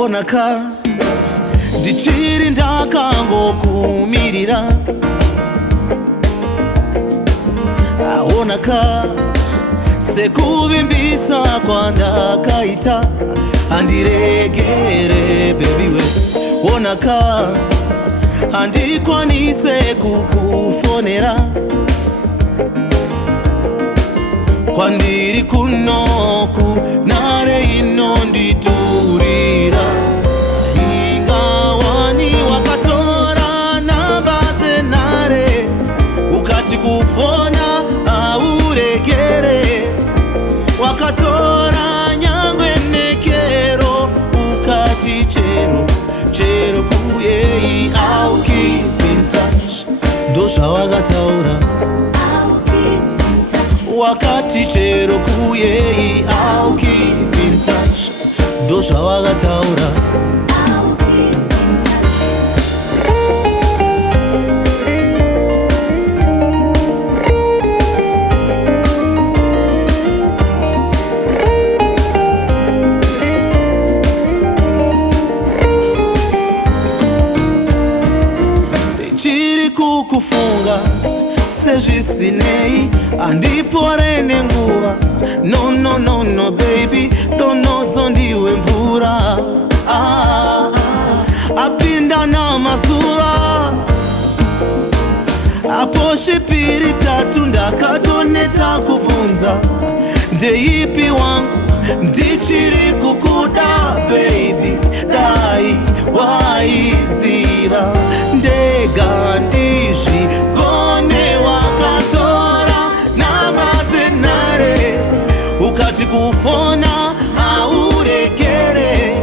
aonaka ndichiri ndakangokumirira aonaka sekuvimbisa kwandakaita handiregere baby we onaka handikwanise kukufonera kwandiri kunoku nare inonditurira ingawani wakatora namba dzenare ukati kufona auregere wakatora nyangwe nekero ukati chero kuyei I'll keep in touch ndozvawakataura wakati chero kuyei I'll keep in touch ndozvawakataura chiri kukufunga sezvisinei andipore nenguva no baby donodzo ndiwe mvura apinda namazuva apo shipiri tatu ndakatoneta kubvunza ndeipi wangu ndichiri kukuda baby dai waiziva ndega ndizvigone wakatora namba dzenare ukati kufona auregere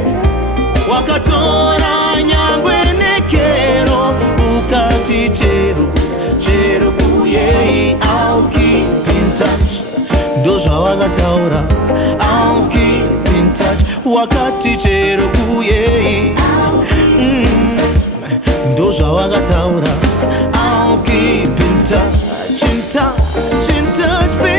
wakatora nyangwe nekero ukati chero kuyei I'll keep in touch ndozvawakataura I'll keep in touch wakati chero kuyei ndozvawakataura I'll keep in touch, in touch, in touch, baby.